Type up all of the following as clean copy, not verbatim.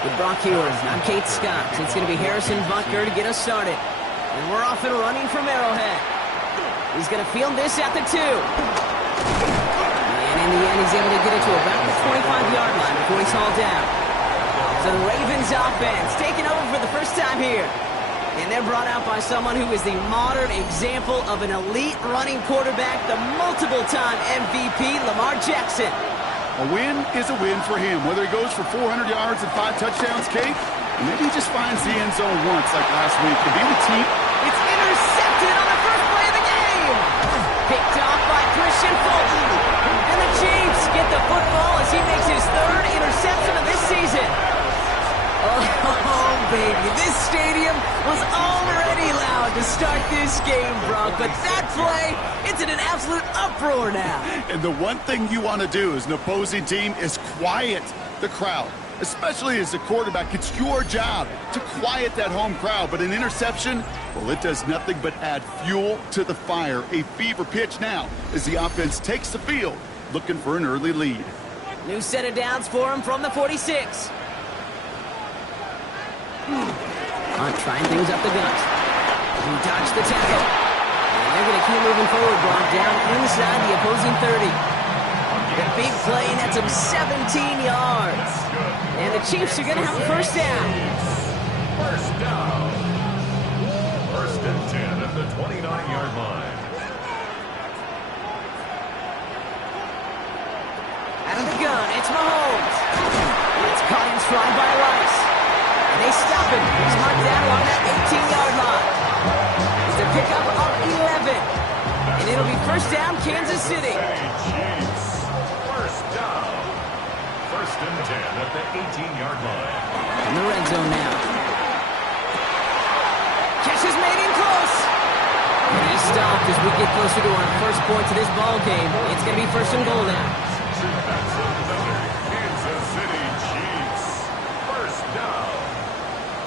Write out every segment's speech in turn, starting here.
With Brock Hewers, I'm Kate Scott. It's going to be Harrison Butker to get us started. And we're off and running from Arrowhead. He's going to field this at the 2. And in the end, he's able to get it to about the 25-yard line before he's hauled down. So the Ravens offense taking over for the first time here. And they're brought out by someone who is the modern example of an elite running quarterback, the multiple-time MVP, Lamar Jackson. A win is a win for him, whether he goes for 400 yards and 5 touchdowns, Kate, or maybe he just finds the end zone once like last week. To be the team. It's intercepted on the first play of the game. Picked off by Christian Fulton. And the Chiefs get the football as he makes his 3rd interception of this season. Oh, baby, this stadium was already loud to start this game, Brock, but that play, it's in an absolute uproar now. And the one thing you want to do as an opposing team is quiet the crowd, especially as a quarterback. It's your job to quiet that home crowd, but an interception, well, it does nothing but add fuel to the fire. A fever pitch now as the offense takes the field, looking for an early lead. New set of downs for him from the 46. Hunt trying things up the gut. He dodged the tackle. And they're going to keep moving forward, Brock, down inside the opposing 30. The big play, that's him 17 yards. And the Chiefs are going to have a first down. First down. First and 10 at the 29-yard line. Out of the gun, it's Mahomes. It's caught in stride by Rice. And they stop him. He's marked down along that 18-yard line. It's a pickup of 11. And it'll be first down, Kansas City. Chiefs. First down. First and 10 at the 18-yard line. In the red zone now. Catch is made in close. And he stopped as we get closer to our first point to this ball game. It's going to be first and goal now. That's another Kansas City Chiefs. First down.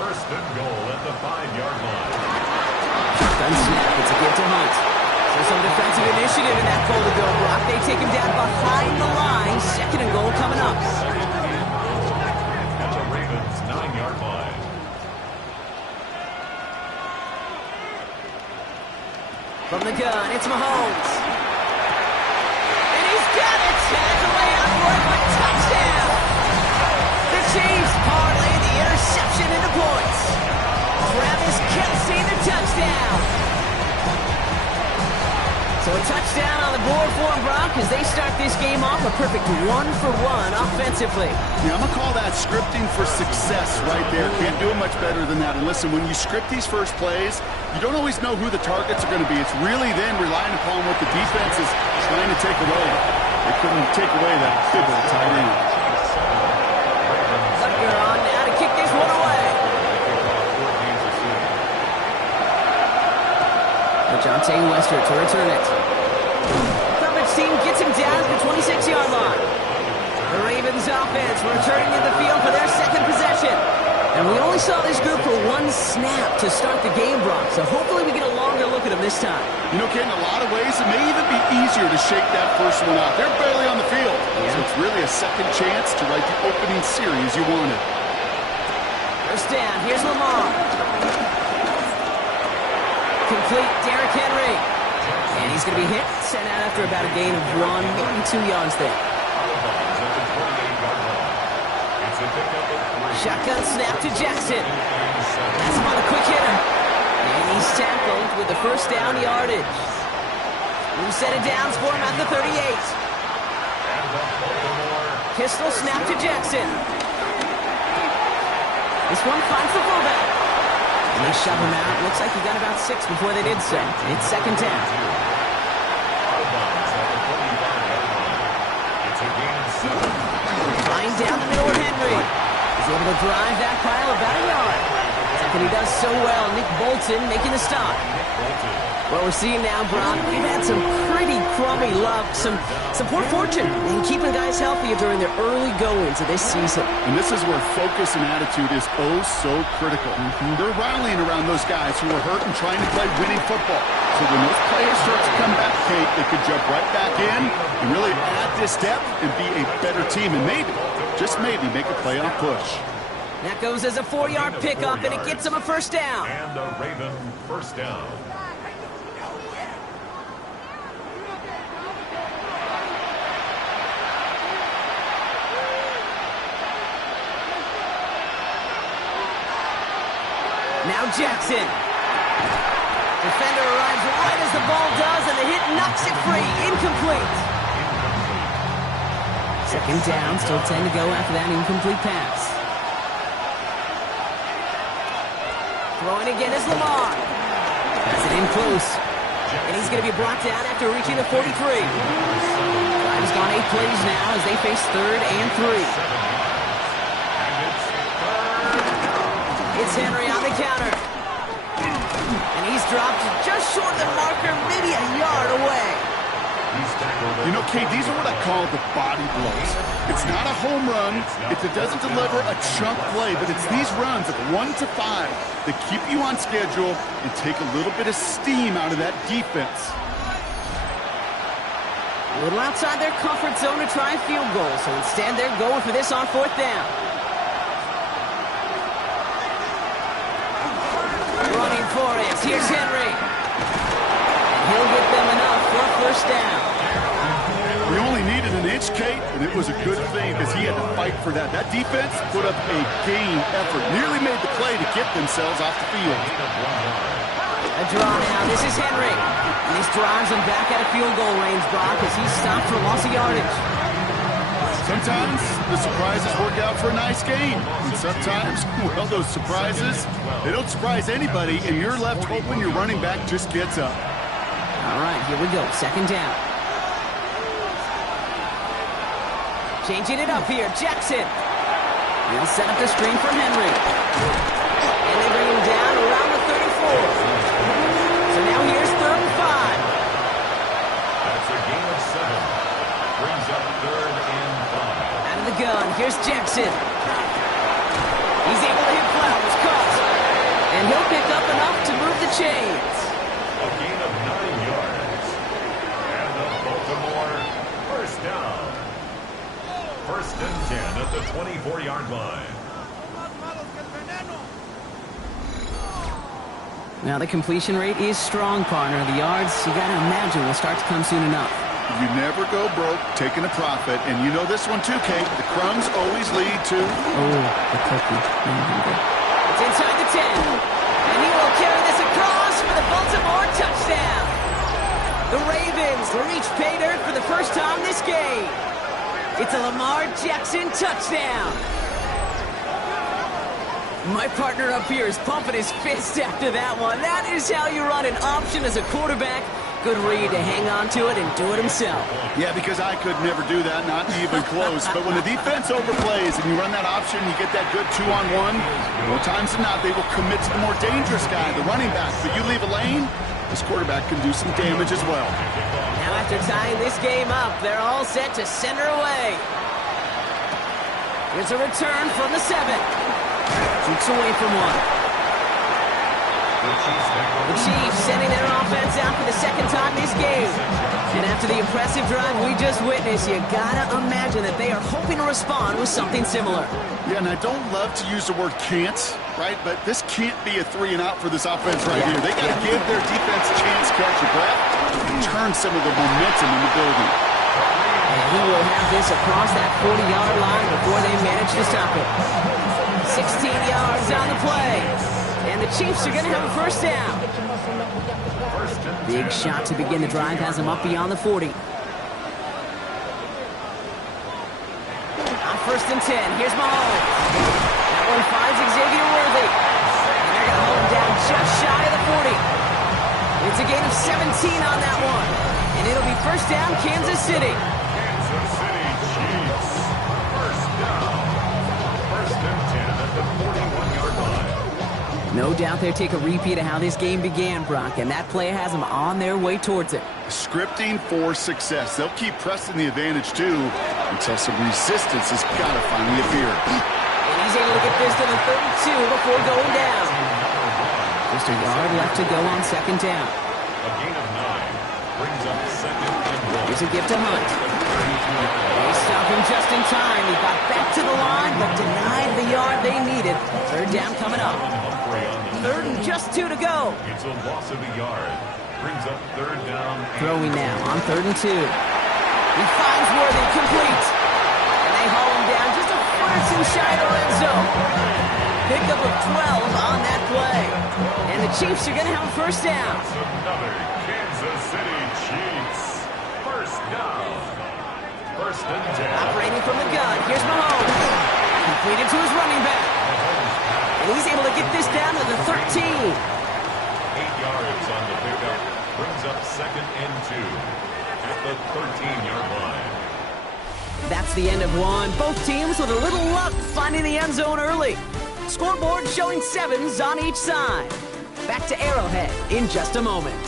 First and goal at the 5-yard line. Shotgun snap. It's a give to Hunt. So some defensive initiative in that goal to go, Brock. They take him down behind the line. Second and goal coming up. At the Ravens' 9-yard line. From the gun, it's Mahomes. And he's got it. Has a layup for a touchdown. The Chiefs parlay the interception into points. Travis Kelce, the touchdown. So a touchdown on the board for him, Brock, as they start this game off a perfect 1-for-1 offensively. Yeah, I'm going to call that scripting for success right there. Can't do it much better than that. And listen, when you script these first plays, you don't always know who the targets are going to be. It's really then relying upon what the defense is trying to take away. They couldn't take away that pivotal tight end. Butker on now to kick this one away. Jonte Wester to return it. Coverage team gets him down at the 26-yard line. The Ravens offense returning to the field for their second possession. And we only saw this group for one snap to start the game, Brock. So hopefully we get a longer look at them this time. You know, Ken, in a lot of ways, it may even be easier to shake that first one out. They're barely on the field. Yeah. So it's really a second chance to write the opening series you wanted. First down. Here's Lamar. Complete, Derrick Henry. And he's going to be hit, sent out after about a gain of 1 or 2 yards there. Shotgun snap to Jackson. That's him on a quick hitter. And he's tackled with the first down yardage. New set of downs for him at the 38. Pistol snap to Jackson. This one finds the fullback. And they shove him out. Looks like he got about 6 before they did so. It's second down. Line down the middle of Henry. He's able to drive that pile about a yard. And he does so well. Nick Bolton making the stop. What we're seeing now, Brock, they've had some pretty crummy luck, some poor fortune in keeping guys healthy during their early goings of this season. And this is where focus and attitude is oh so critical. They're rallying around those guys who are hurt and trying to play winning football. So when those players start to come back, Kate, they could jump right back in and really add this depth and be a better team and maybe, just maybe, make a playoff push. That goes as a 4-yard pickup, and it gets him a first down. And a Raven first down. Now Jackson. Defender arrives right as the ball does, and the hit knocks it free. Incomplete. Second down, still 10 to go after that incomplete pass. Throwing again is Lamar. Pass it in close. And he's going to be brought down after reaching the 43. Drive has gone 8 plays now as they face 3rd and 3. It's Henry on the counter. And he's dropped just short of the marker, maybe a yard away. You know, Kate, these are what I call the body blows. It's not a home run. It doesn't deliver a chunk play, but it's these runs of 1 to 5 that keep you on schedule and take a little bit of steam out of that defense. A little outside their comfort zone to try a field goal, so instead they're going for this on 4th down. Running for it. Here's Henry. And he'll get them enough for a first down. We only needed an inch, Kate, and it was a good thing because he had to fight for that. That defense put up a game effort, nearly made the play to get themselves off the field. A draw now. This is Henry. And this drives him back out of field goal range, Brock, as he's stopped for loss of yardage. Sometimes the surprises work out for a nice game. And sometimes, well, those surprises, they don't surprise anybody, and you're left hoping your running back just gets up. All right, here we go. 2nd down. Changing it up here. Jackson. He'll set up the screen for Henry. And they bring him down around the 34. So now here's 3rd and 5. That's a gain of 7. Brings up 3rd and 5. Out of the gun, here's Jackson. He's able to hit Flowers, caught. And he'll pick up enough to move the chains. A gain of 9 yards. And the Baltimore first down. 1st and 10 at the 24-yard line. Now the completion rate is strong, partner. The yards, you got to imagine, will start to come soon enough. You never go broke taking a profit, and you know this one too, Kate. The crumbs always lead to... Oh, the cookie. It's inside the 10. And he will carry this across for the Baltimore touchdown. The Ravens reach pay dirt for the first time this game. It's a Lamar Jackson touchdown. My partner up here is pumping his fist after that one. That is how you run an option as a quarterback. Good read to hang on to it and do it himself. Yeah, because I could never do that, not even close. But when the defense overplays and you run that option, you get that good 2-on-1, more times than not, they will commit to the more dangerous guy, the running back. But you leave a lane, this quarterback can do some damage as well. Now after tying this game up, they're all set to center away. Here's a return from the 7. Shoots away from one. The Chiefs sending their offense out for the 2nd time this game. And after the impressive drive we just witnessed, you gotta imagine that they are hoping to respond with something similar. Yeah, and I don't love to use the word can't, right? But this can't be a 3 and out for this offense right here. They gotta give their defense a chance to catch your breath and turn some of the momentum in the building. And he will have this across that 40-yard line before they manage to stop it. 16 yards on the play. And the Chiefs are going to have a first down. Big shot to begin the drive has them up beyond the 40. On 1st and 10, here's Mahomes. That one finds Xavier Worthy. And they're going to hold him down just shy of the 40. It's a gain of 17 on that one. And it'll be first down, Kansas City. Kansas City Chiefs. First down. 1st and 10 at the 41-yard line. No doubt they'll take a repeat of how this game began, Brock, and that play has them on their way towards it. Scripting for success. They'll keep pressing the advantage, too, until some resistance has got to finally appear. And he's able to get this to the 32 before going down. Just a yard left to go on 2nd down. A gain of 9 brings up 2nd and goal. Here's a gift to Hunt. They stop him just in time. He got back to the line, but denied the yard they needed. Third down coming up. Humphrey on the Third and just 2 to go. It's a loss of a yard. Brings up third down. Throwing now on 3rd and 2. He finds Worthy, complete. And they haul him down just a foot or two shy of the red zone. Pickup of 12 on that play. And the Chiefs are going to have a first down. It's another Kansas City Chiefs. First down. First and 10. Operating from the gun. Here's Mahomes. Completed to his running back. And he's able to get this down to the 13. 8 yards on the pickup. Brings up second and 2 at the 13-yard line. That's the end of one. Both teams with a little luck finding the end zone early. Scoreboard showing 7s on each side. Back to Arrowhead in just a moment.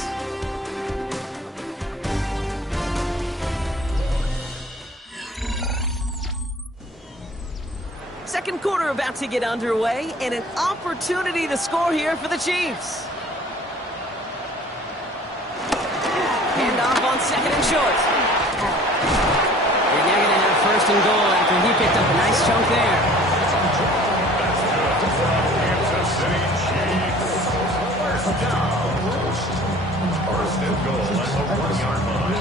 Second quarter about to get underway, and an opportunity to score here for the Chiefs. Hand off on second and short. And they're going to have first and goal after he picked up a nice chunk there. Kansas City Chiefs. First down. First and goal at the 1-yard line.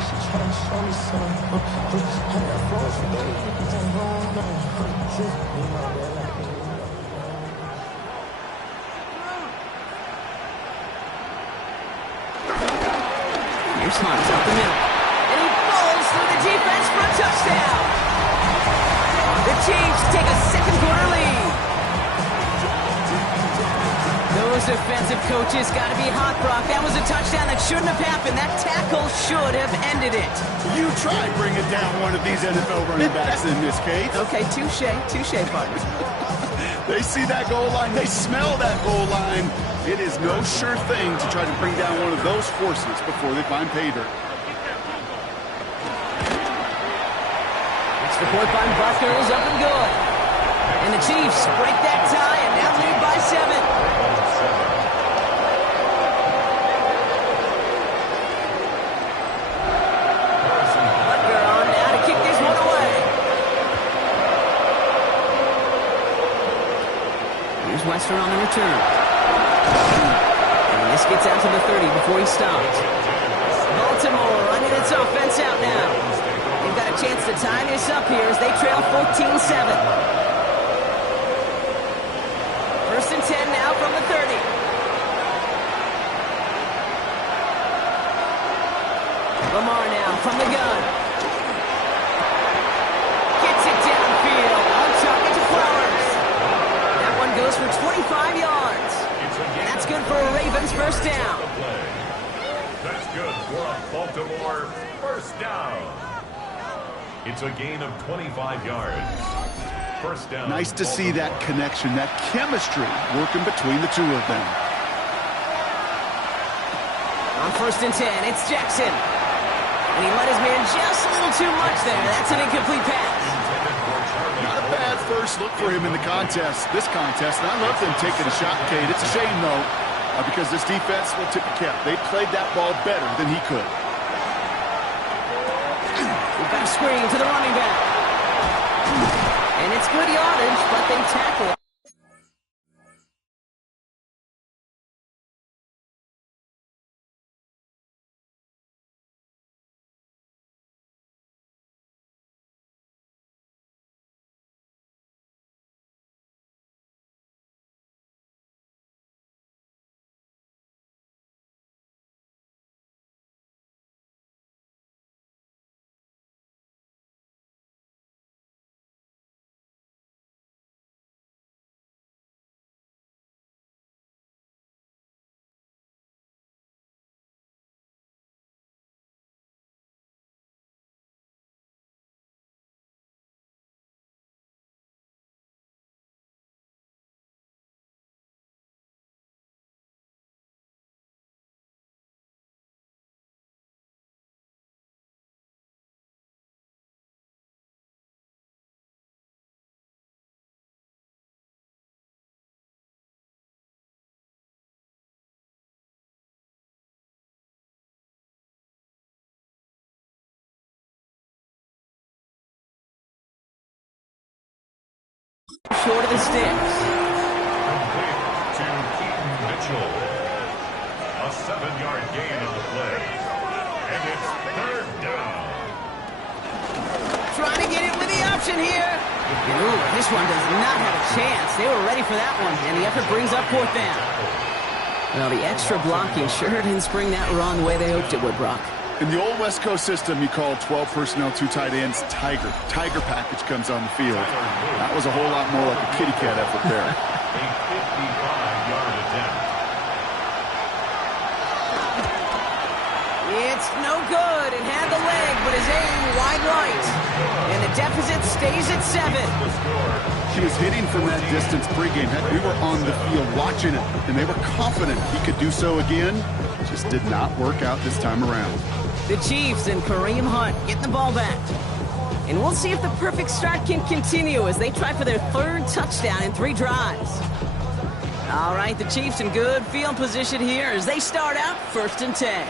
Here's Hunt up the middle. And he falls through the defense for a touchdown. The Chiefs take a second quarter lead. Those defensive coaches got to be hot, Brock. That was a touchdown that shouldn't have happened. That tackle should have ended it. You try bringing down one of these NFL running backs in this case. Okay, touche, partner. They see that goal line. They smell that goal line. It is no sure thing to try to bring down one of those forces before they find pay dirt. It's the fourth by Bucker is up and good. And the Chiefs break that tie and now lead by 7. Butker on now to kick this one away. Here's Western on the return. And this gets out to the 30 before he stops. Baltimore running its offense out now. They've got a chance to tie this up here as they trail 14-7. First and 10 now from the 30. Lamar now from the gun. Gets it downfield. On target to Flowers. That one goes for 25 yards. And that's good for a Ravens first down. That's good for a Baltimore first down. It's a gain of 25 yards. First down. Nice to see that connection, that chemistry working between the two of them. On first and 10, it's Jackson. And he let his man just a little too much there. That's an incomplete pass. Not a bad first look for him in the contest, this contest. And I love them taking a shot, Cade. It's a shame, though, because this defense will tip the cap. They played that ball better than he could. We've got a screen to the running back. And it's good yardage, but they tackle it. Short of the sticks. Complete to Keaton Mitchell. A 7-yard gain on the play. And it's third down. Trying to get it with the option here. And ooh, this one does not have a chance. They were ready for that one, and the effort brings up fourth down. Well, the extra blocking sure didn't spring that run the way they hoped it would, Brock. In the old West Coast system, you call 12 personnel, 2 tight ends, Tiger. Tiger package comes on the field. That was a whole lot more like a kitty cat effort there. A 55-yard attempt. It's no good. It had the leg, but his aim wide right. And the deficit stays at 7. He was hitting from that distance pregame. Heck, we were on the field watching it, and they were confident he could do so again. Just did not work out this time around. The Chiefs and Kareem Hunt getting the ball back. And we'll see if the perfect start can continue as they try for their 3rd touchdown in 3 drives. All right, the Chiefs in good field position here as they start out 1st and 10.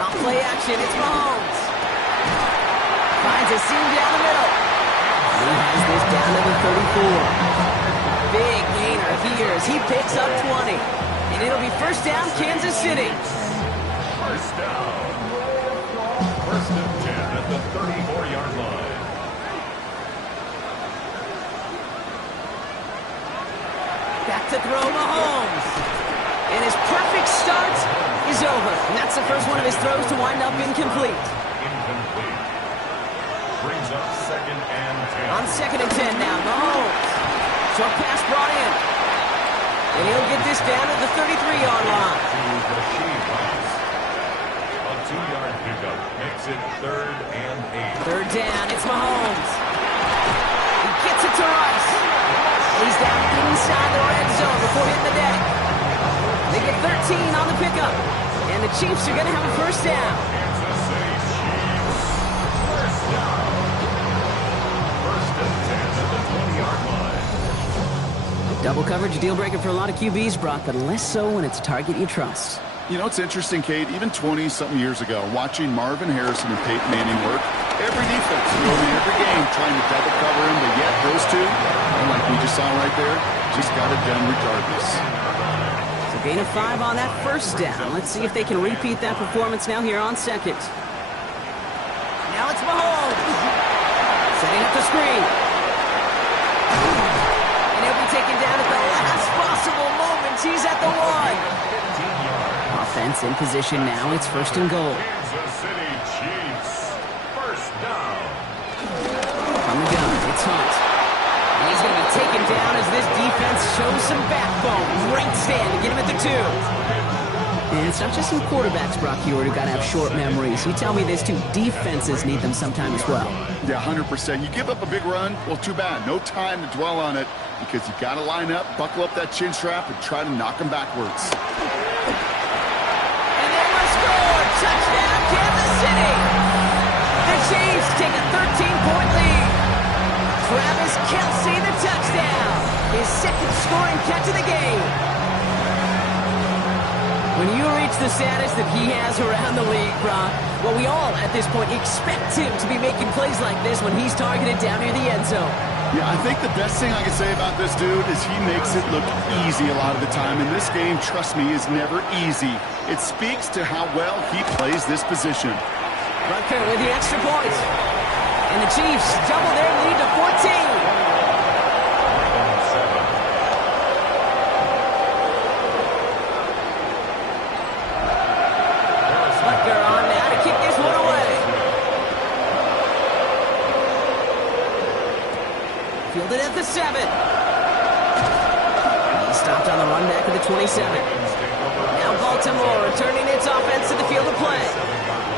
On play action, it's Mahomes. Finds a seam down the middle. He has this down to the 34. Big gainer here as he picks up 20. And it'll be 1st down, Kansas City. 1st down. 1st and 10 at the 34-yard line. Back to throw Mahomes. And his perfect start is over. And that's the first one of his throws to wind up incomplete. Incomplete. Brings up 2nd and 10. On 2nd and 10 now, Mahomes. Short pass brought in. And he'll get this down at the 33-yard line. To Rasheed Rice. A 2-yard pickup makes it 3rd and 8. 3rd down, it's Mahomes. He gets it to Rice. He's down inside the red zone before hitting the deck. They get 13 on the pickup. And the Chiefs are going to have a 1st down. Kansas City Chiefs. 1st down. 1st and 10 at the 20-yard line. Double coverage, a deal breaker for a lot of QBs, Brock, but less so when it's a target you trust. You know, it's interesting, Kate, even 20-something years ago, watching Marvin Harrison and Peyton Manning work, every defense, in every game, trying to double cover him, but yet those two, and like we just saw right there, just got it done regardless. So gain of 5 on that 1st down. Let's see if they can repeat that performance now here on 2nd. Now it's Mahomes. Setting up the screen. And he'll be taken down at the last possible moment. He's at the 1. Offense in position now. It's 1st and goal. Kansas City Chiefs. 1st down. From the gun, it's Hunt. And he's going to be taken down as this defense shows some backbone. Great stand to get him at the 2. And it's not just some quarterbacks, Brock Huard, who got to have short memories. You tell me this too. Defenses need them sometime as well. Yeah, 100%. You give up a big run, well, too bad. No time to dwell on it because you got to line up, buckle up that chin strap, and try to knock them backwards. Touchdown, Kansas City! The Chiefs take a 13-point lead. Travis Kelce, the touchdown. His 2nd scoring catch of the game. When you reach the status that he has around the league, Brock, well, we all, at this point, expect him to be making plays like this when he's targeted down near the end zone. Yeah, I think the best thing I can say about this dude is he makes it look easy a lot of the time. And this game, trust me, is never easy. It speaks to how well he plays this position. Rutger with the extra point. And the Chiefs double their lead to 14. Rutger on now to kick this one away. Fielded at the 7. He stopped on the run back of the 27. Now Baltimore returning its offense to the field of play.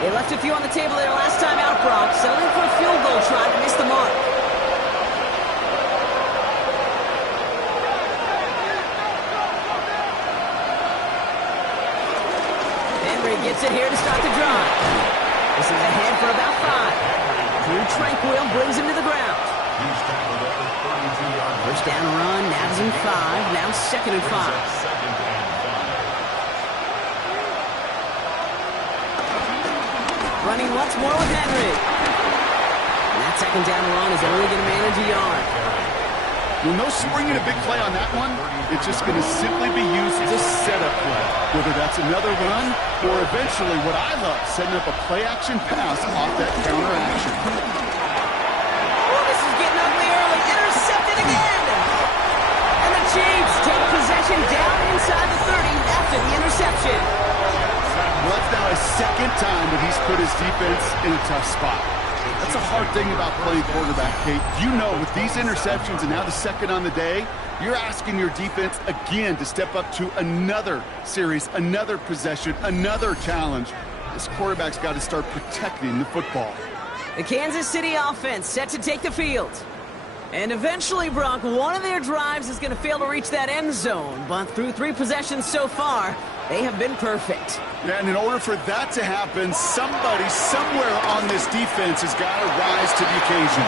They left a few on the table there last time out, Brock, settling for a field goal try to miss the mark. Henry gets it here to start the drive. This is ahead for about 5. Drew Tranquill brings him to the ground. First down run, Navs in 5, now 2nd and 5. Running once more with Henry. And that 2nd down run is only going to manage a yard. Well, no springing a big play on that one. It's just going to simply be used as a setup play. Whether that's another run or eventually what I love, setting up a play-action pass off that counter action. Oh, this is getting ugly early. Intercepted again. And the Chiefs take possession down inside the 30 after the interception. Well, that's now his second time that he's put his defense in a tough spot. That's a hard thing about playing quarterback, Kate. You know, with these interceptions and now the second on the day, you're asking your defense again to step up to another series, another possession, another challenge. This quarterback's got to start protecting the football. The Kansas City offense set to take the field. And eventually, Brock, one of their drives is going to fail to reach that end zone. But through 3 possessions so far, they have been perfect. Yeah, and in order for that to happen, somebody somewhere on this defense has got to rise to the occasion.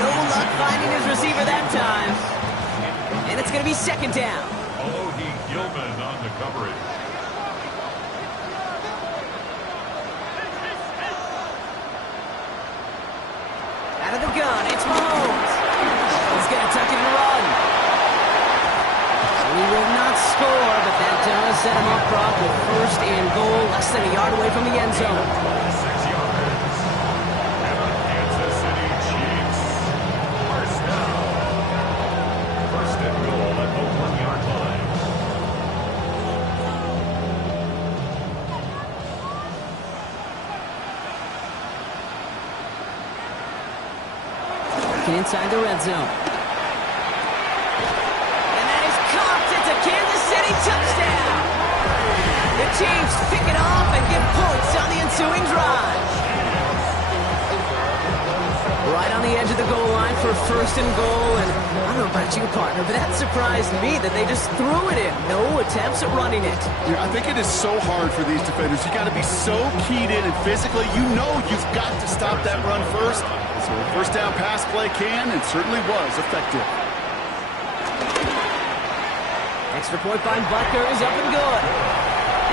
No luck finding his receiver that time. And it's going to be second down. Alohi Gilman on the coverage. Out of the gun, it's Mahomes. He's going to tuck it and run. So he will not score, but that does set him up, Brock, with first and goal, less than a yard away from the end zone. 6 yards. And the Kansas City Chiefs. First down. First and goal at the 1-yard line. Inside the red zone. And that is caught. It's a Kansas City touchdown. The Chiefs pick it off and get points on the ensuing drive. Right on the edge of the goal line for first and goal. And I don't know about you, partner, but that surprised me that they just threw it in. No attempts at running it. Yeah, I think it is so hard for these defenders. You got to be so keyed in and physically, you know you've got to stop that run first. So a first down pass play can and certainly was effective. Extra point by Butker is up and good.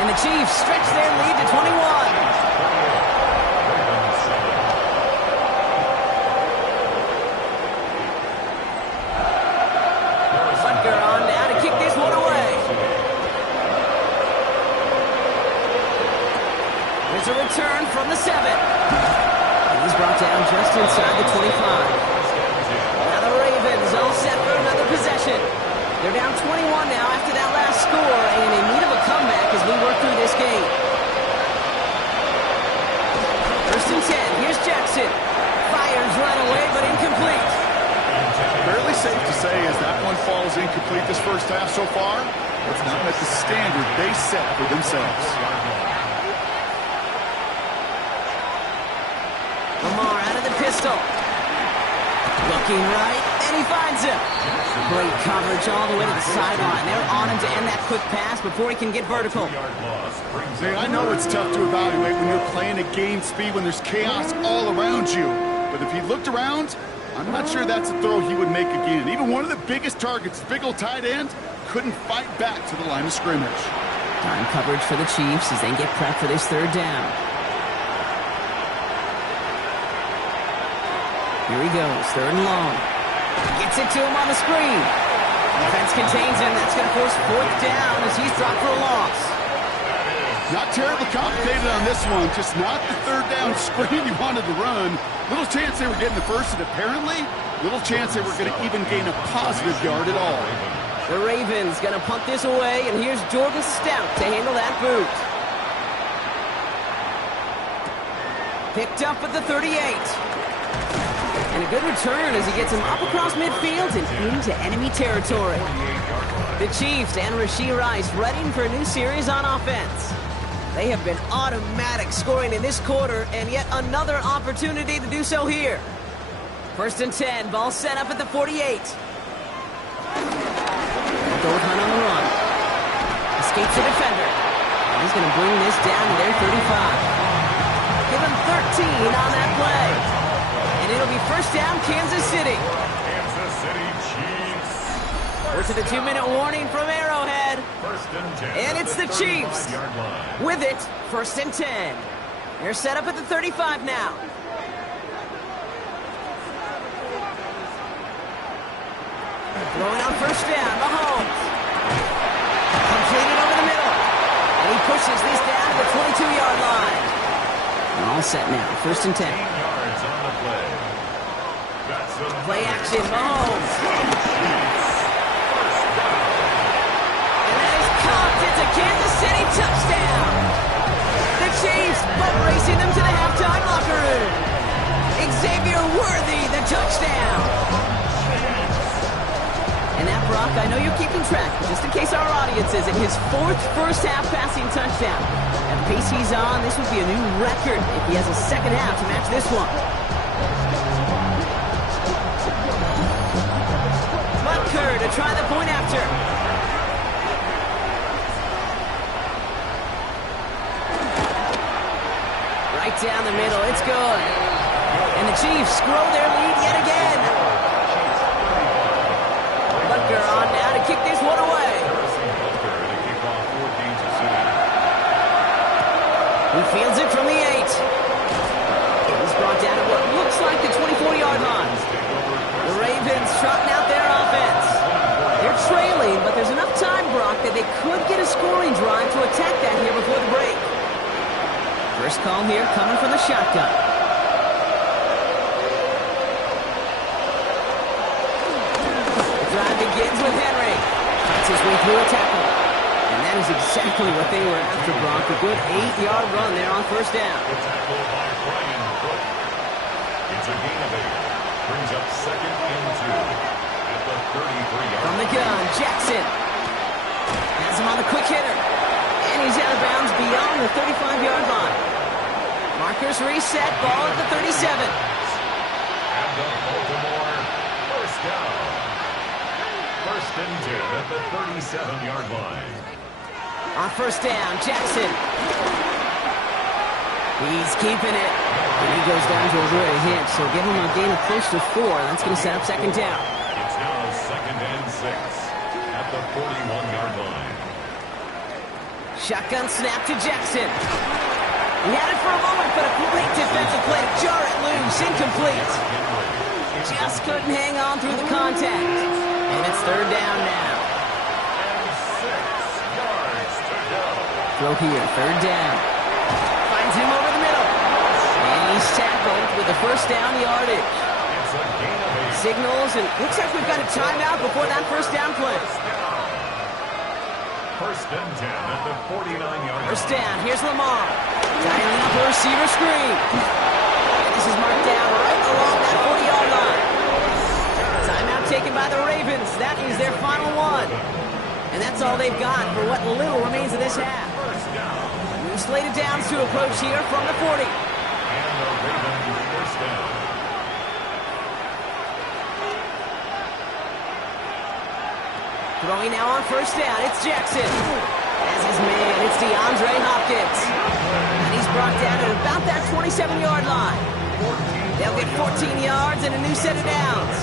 And the Chiefs stretch their lead to 21. Butker on now to kick this one away. There's a return from the 7. He's brought down just inside the 25. Now the Ravens all set for another possession. They're down 21 now after that last score and in need of a comeback as we work through this game. First and 10. Here's Jackson. Fires right away, but incomplete. Fairly safe to say as that one falls incomplete this first half so far, it's not met the standard they set for themselves. Lamar out of the pistol. Looking right, and he finds him. Great coverage all the way to the sideline. They're on him to end that quick pass before he can get vertical. Hey, I know it's tough to evaluate when you're playing at game speed, when there's chaos all around you. But if he looked around, I'm not sure that's a throw he would make again. Even one of the biggest targets, big old tight end, couldn't fight back to the line of scrimmage. Time coverage for the Chiefs as they get prepped for this third down. Here he goes, third and long. Gets it to him on the screen. Defense contains him. That's going to force fourth down as he's dropped for a loss. Not terribly complicated on this one. Just not the third down screen you wanted to run. Little chance they were getting the first, and apparently, little chance they were going to even gain a positive yard at all. The Ravens going to punt this away, and here's Jordan Stout to handle that boot. Picked up at the 38. And a good return as he gets him up across midfield and into enemy territory. The Chiefs and Rashee Rice readying for a new series on offense. They have been automatic scoring in this quarter, and yet another opportunity to do so here. First and 10, ball set up at the 48. Gold Hunt on the run. Escapes the defender. And he's going to bring this down to their 35. Give him 13 on that play. And it'll be first down, Kansas City. Kansas City Chiefs. We're to the 2-minute warning from Arrowhead. First and 10. And it's the Chiefs. With it, first and 10. They're set up at the 35 now. Throwing on first down, Mahomes. Completed over the middle. And he pushes this down to the 22-yard line. And all set now, 1st and 10. 10 yards on the play. That's a Play action, Mahomes. And that is caught. It's a Kansas City touchdown. The Chiefs boat racing them to the halftime locker room. Xavier Worthy, the touchdown. And that, Brock, I know you're keeping track, but just in case our audience isn't, his 4th first-half passing touchdown. At the pace he's on, this would be a new record if he has a second half to match this one. Butker to try the point after. Right down the middle, it's good. And the Chiefs grow their lead yet again. Butker on now to kick this one away. He fields it from the 8. He's brought down at what looks like the 24-yard line. The Ravens trotting out their offense. They're trailing, but there's enough time, Brock, that they could get a scoring drive to attack that here before the break. First call here coming from the shotgun. The drive begins with Henry. Cuts his way through a tackle. And that is exactly what they were after, Brock. A good 8-yard run there on first down. The tackle by Brian Cook. It's a gain of 8. Brings up 2nd and 2 at the 33-yard. From the gun, Jackson. Has him on the quick hitter. And he's out of bounds beyond the 35-yard line. Markers reset, ball at the 37. And the Baltimore first down. 1st and 10 at the 37-yard line. On first down, Jackson. He's keeping it. And he goes down to avoid a hit, so give him a gain of close to 4. That's going to set up second down. It's now 2nd and 6 at the 41-yard line. Shotgun snap to Jackson. He had it for a moment, but a great defensive play to jar it loose, incomplete. Just couldn't hang on through the contact. And it's 3rd down now. And 6 yards to go. Throw here, 3rd down. Finds him over the middle. And he's tackled with the first down yardage. It's a gain of 8. Signals, and looks like we've got a timeout before that first down play. 1st and 10 at the 49-yard line. First down, here's Lamar. Dialing up a receiver screen. And this is marked down right along that 40-yard line. Timeout taken by the Ravens. That is their final one. And that's all they've got for what little remains of this half. New slated downs to approach here from the 40. And the Ravens first down. Throwing now on first down, it's Jackson. As his man, it's DeAndre Hopkins. And he's brought down at about that 27-yard line. They'll get 14 yards and a new set of downs.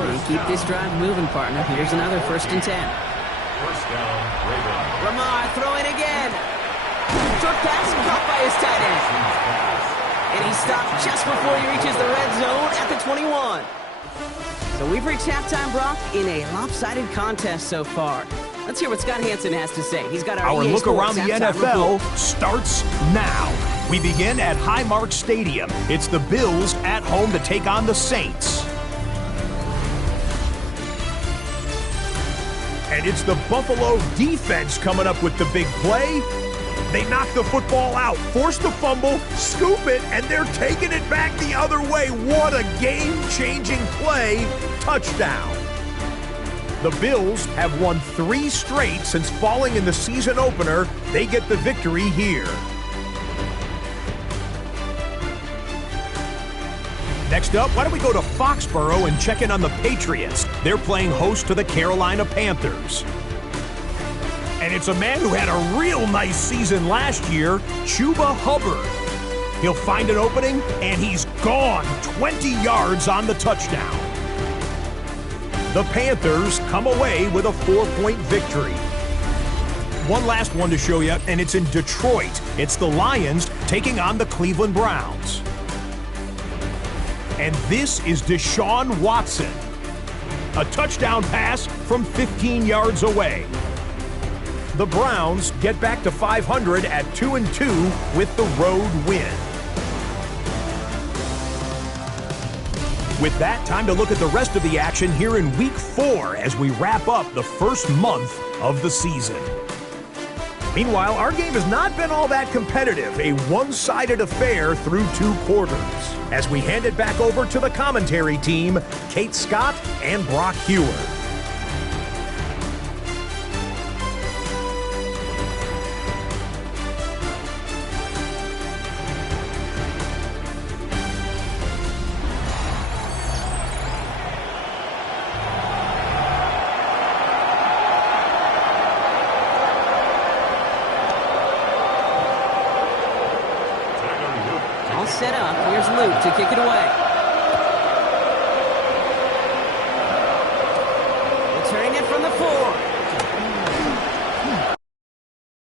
And keep this drive moving, partner. Here's another 1st and 10. First down, Ravens. Lamar throwing again. Short pass caught by his tight end. And he stopped just before he reaches the red zone at the 21. So we've reached halftime, Brock, in a lopsided contest so far. Let's hear what Scott Hansen has to say. He's got our EA look Sports around the halftime NFL report. starts now. We begin at Highmark Stadium. It's the Bills at home to take on the Saints. And it's the Buffalo defense coming up with the big play. They knock the football out, force the fumble, scoop it, and they're taking it back the other way. What a game-changing play. Touchdown. The Bills have won 3 straight since falling in the season opener. They get the victory here. Next up, why don't we go to Foxborough and check in on the Patriots? They're playing host to the Carolina Panthers. And it's a man who had a real nice season last year, Chuba Hubbard. He'll find an opening, and he's gone 20 yards on the touchdown. The Panthers come away with a 4-point victory. One last one to show you, and it's in Detroit. It's the Lions taking on the Cleveland Browns. And this is Deshaun Watson. A touchdown pass from 15 yards away. The Browns get back to 500 at 2-2 with the road win. With that, time to look at the rest of the action here in Week 4 as we wrap up the first month of the season. Meanwhile, our game has not been all that competitive, a one-sided affair through 2 quarters. As we hand it back over to the commentary team, Kate Scott and Brock Hewer. Set up. Here's Luke to kick it away. Returning it from the 4.